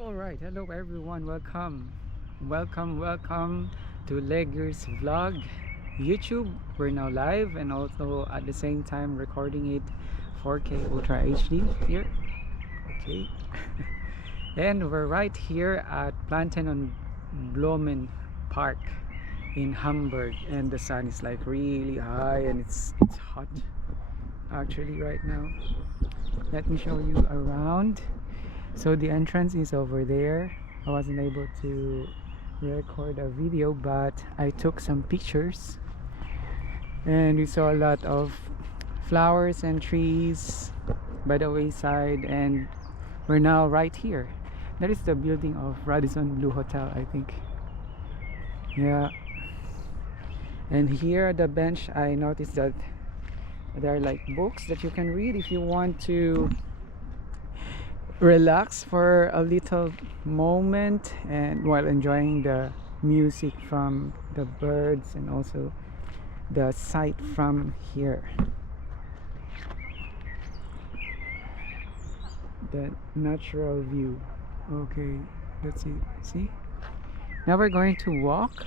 All right, hello everyone. Welcome to LEGEARS vlog YouTube. We're now live and also at the same time recording it 4K Ultra HD here. Okay. And we're right here at Planten on Blomen Park in Hamburg, and the sun is like really high and it's hot actually right now. Let me show you around. So the entrance is over there. I wasn't able to record a video, but I took some pictures and we saw a lot of flowers and trees by the wayside, and we're now right here. That is the building of Radisson Blue Hotel, I think. Yeah. And here at the bench I noticed that there are like books that you can read if you want to relax for a little moment and while enjoying the music from the birds and also the sight from here, the natural view. Okay, let's see, now we're going to walk.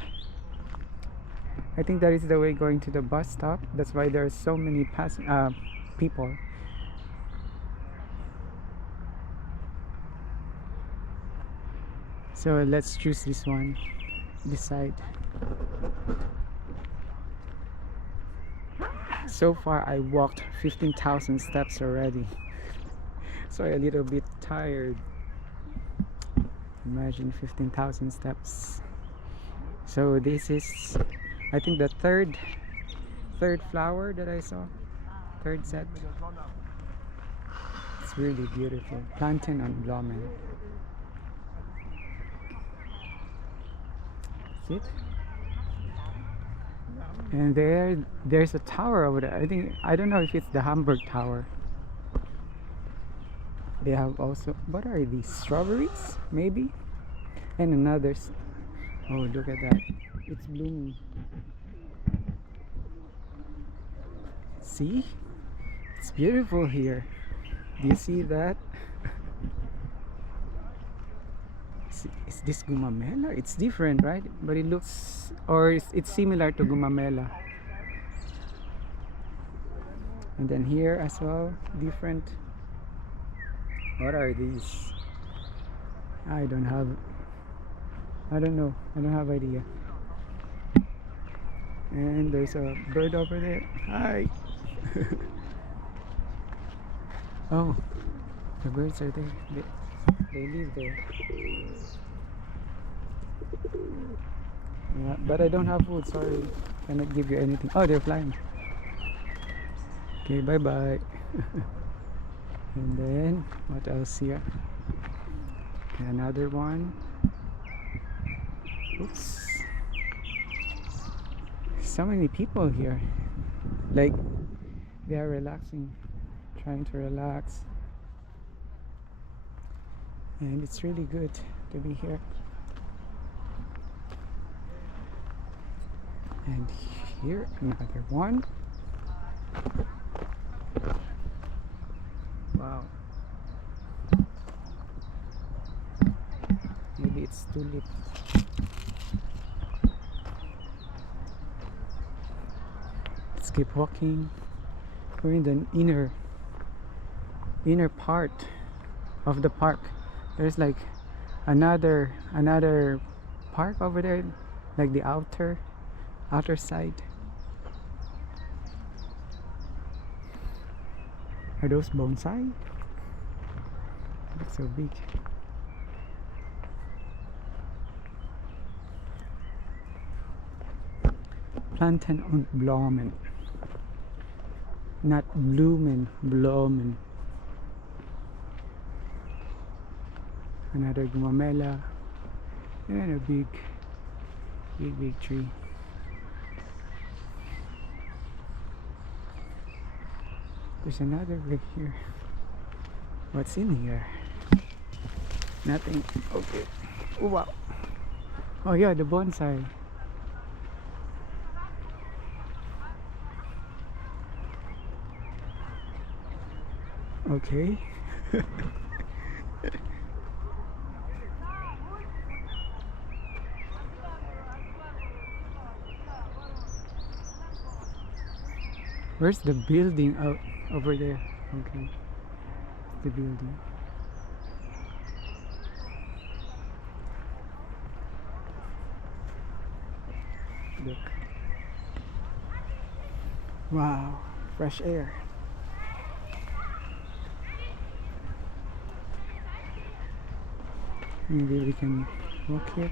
I think that is the way going to the bus stop. That's why there are so many people. So let's choose this one, this side. So far I walked 15,000 steps already. So a little bit tired. Imagine 15,000 steps. So this is, I think, the third flower that I saw. Third set. It's really beautiful. Planten on Blomen. See it? And there's a tower over there. I don't know if it's the Hamburg Tower. They have also, what are these, strawberries maybe, and another. Oh, look at that, it's blooming. See, it's beautiful here. Do you see that? Is this gumamela? It's different, right? But it looks, or it's similar to gumamela. And then here as well, different. What are these? I don't know. I don't have idea. And there's a bird over there. Hi. Oh, the birds are there. They live there. Yeah, but I don't have food, sorry. Cannot give you anything. Oh, they're flying. Okay, bye bye. And then what else here? Okay, another one. Oops. So many people here. Like they are relaxing, trying to relax. And it's really good to be here. And here another one. Wow. Maybe it's tulip. Let's keep walking. We're in the inner part of the park. There's like another park over there, like the outer side. Are those bonsai? It's so big. Planten und Blomen. Not Blumen, Blomen. Another gumamela and a big tree. There's another right here. What's in here? Nothing. Okay. Oh wow. Oh yeah, the bonsai. Okay. Where's the building? Oh, over there. Okay, the building. Look. Wow, fresh air. Maybe we can walk here.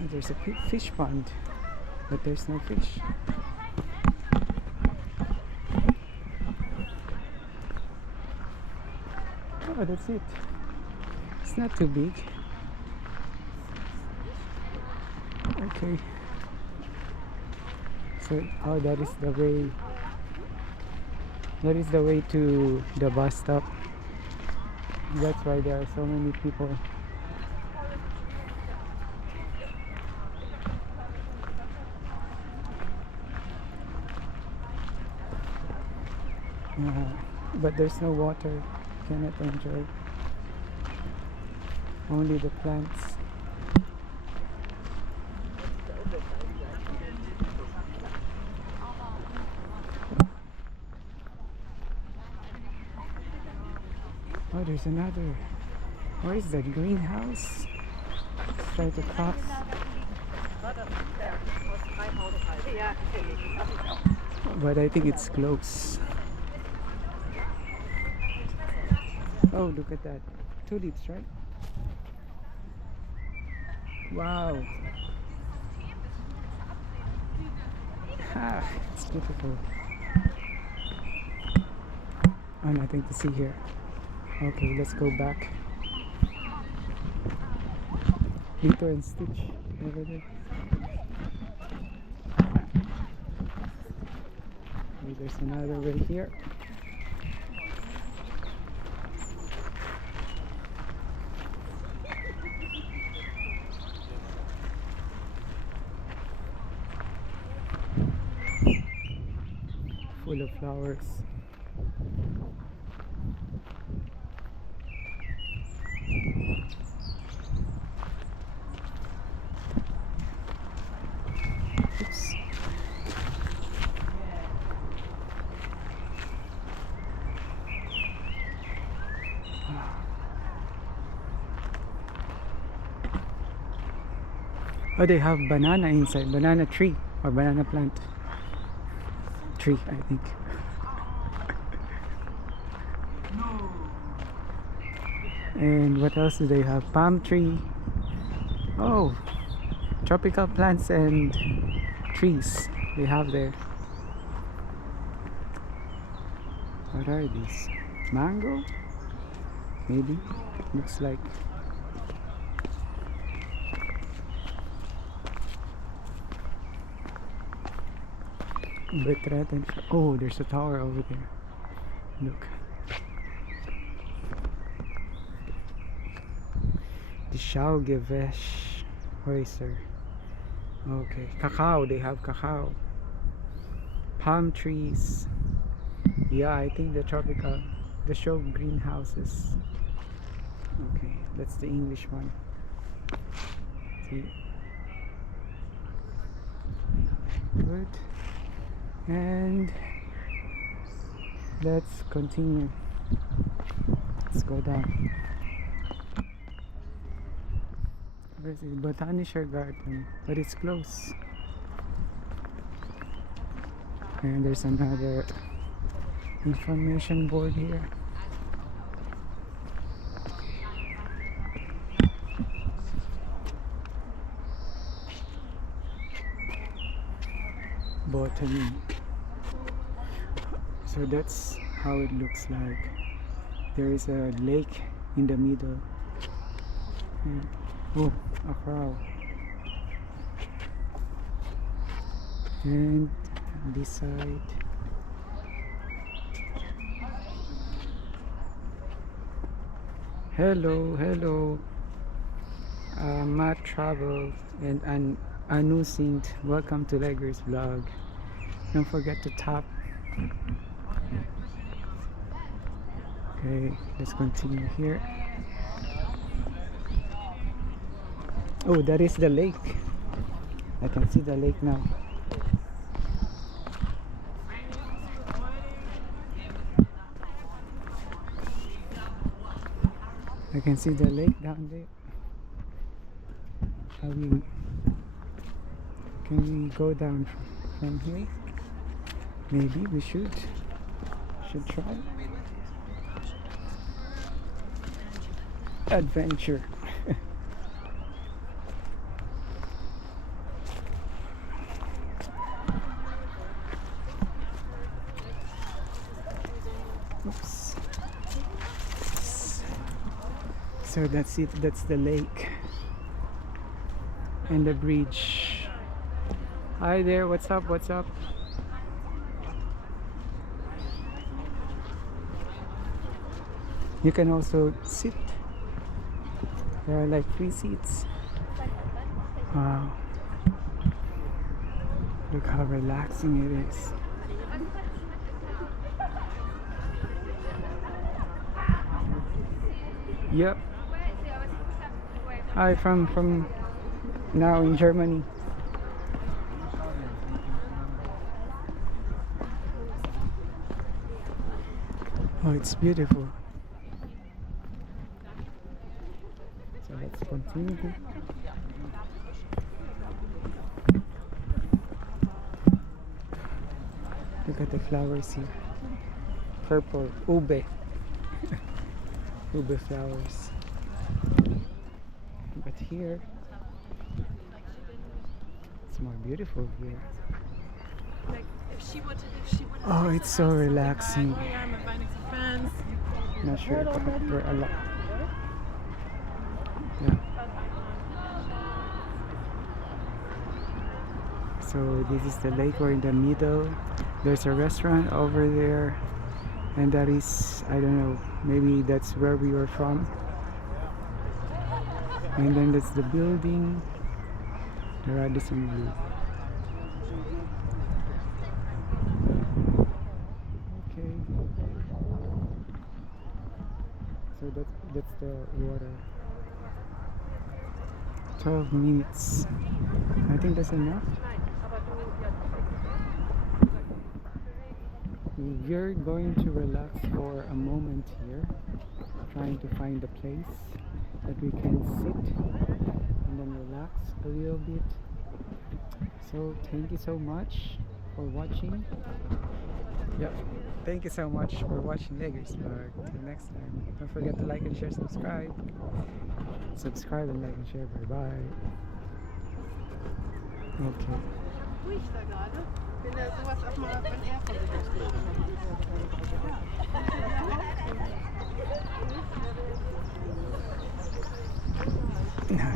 Oh, there's a fish pond, but there's no fish. Oh, that's it. It's not too big. Okay. So, oh, that is the way. That is the way to the bus stop. That's why there are so many people. But there's no water. Cannot enjoy. Only the plants. Oh, there's another. Where is that greenhouse? Let's try to cross. But I think it's close. Oh, look at that. Tulips, right? Wow. Ah, it's beautiful. Oh, nothing to see here. Okay, let's go back. Lito and Stitch over there. Okay, there's another way here. Full of flowers. Oops. Oh, they have banana inside, banana tree or banana plant. Tree, I think. And what else do they have? Palm tree. Oh, tropical plants and trees they have there. What are these? Mango? Maybe. Looks like. Oh, there's a tower over there. Look. The Schaugewesch Häuser. Okay. Cacao, they have cacao. Palm trees. Yeah, I think the tropical, the show greenhouses. Okay, that's the English one. See? Good. And let's continue. Let's go down. Where's it? Botanischer Garden, but it's close. And there's another information board here. Botany. So that's how it looks like. There is a lake in the middle. And, oh, a crow. And this side. Hello, hello. Matt Travel and Anu Sint. Welcome to LEGEARS vlog. Don't forget to tap. Okay, let's continue here. Oh, that is the lake. I can see the lake now. I can see the lake down there. Can we go down from here? Maybe we should try. Adventure. Oops. So that's it, that's the lake and the bridge. Hi there, what's up, what's up? You can also sit. There are like free seats. Wow. Look how relaxing it is. Yep. Hi, from now in Germany. Oh, it's beautiful. So let's continue. Look at the flowers here. Purple, ube. Ube flowers. But here, it's more beautiful here. Oh, it's so relaxing. Not sure if we're allowed. Yeah. So this is the lake. We're in the middle. There's a restaurant over there, and that is, I don't know, maybe that's where we were from. And then that's the building, the Radisson Blue. Okay. So that's the water. 12 minutes. I think that's enough. We're going to relax for a moment here, trying to find a place that we can sit and then relax a little bit. So thank you so much for watching. Yep. Thank you so much for watching LEGEARS vlog. Till next time. Don't forget to like and share, subscribe. Subscribe and like and share. Bye bye. Okay.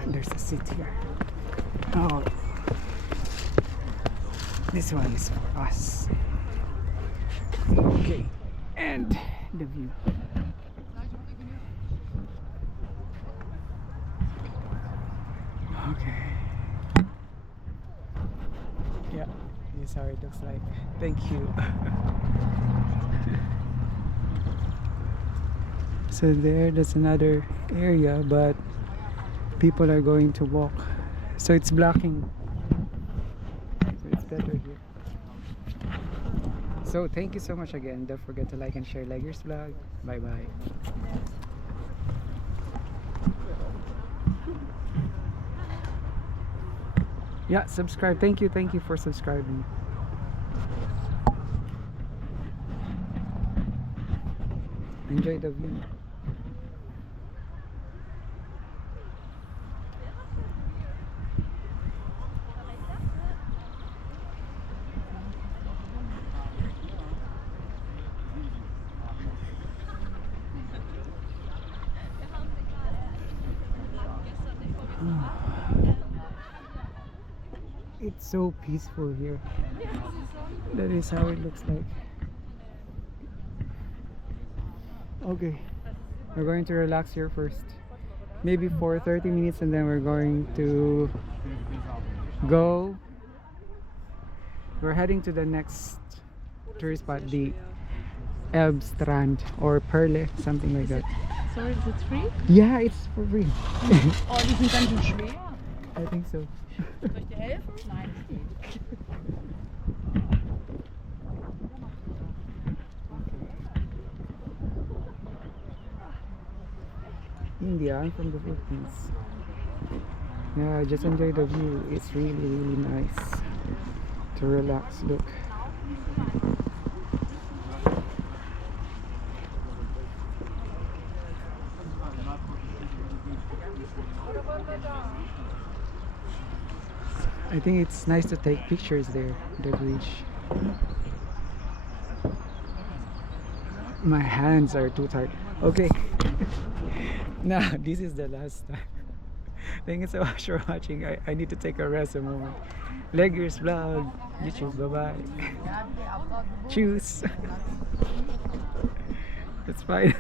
There's a seat here. Oh, this one is for us. Okay, and the view. Okay. Yeah, this is how it looks like. Thank you. So there's another area, but people are going to walk, so it's blocking. So it's better here. So thank you so much again. Don't forget to like and share LEGEARS vlog. Bye bye. Yeah, subscribe. Thank you for subscribing. Enjoy the view. It's so peaceful here. That is how it looks like. Okay, we're going to relax here first, maybe for 30 minutes, and then we're going to go. We're heading to the next tourist spot, the Elbstrand or Perle, something like that. Sorry, is it free? Yeah, it's for free. Oh, die sind ganz schön schwer. I think so. Soll ich dir helfen? Nein, es geht. India, I'm from the Philippines. Yeah, just enjoy the view. It's really, really nice to relax. Look. I think it's nice to take pictures there, the bridge. My hands are too tired. Okay. Now, this is the last time. Thank you so much for watching. I need to take a rest a moment. LEGEARS vlog, YouTube, bye bye. Choose. That's fine.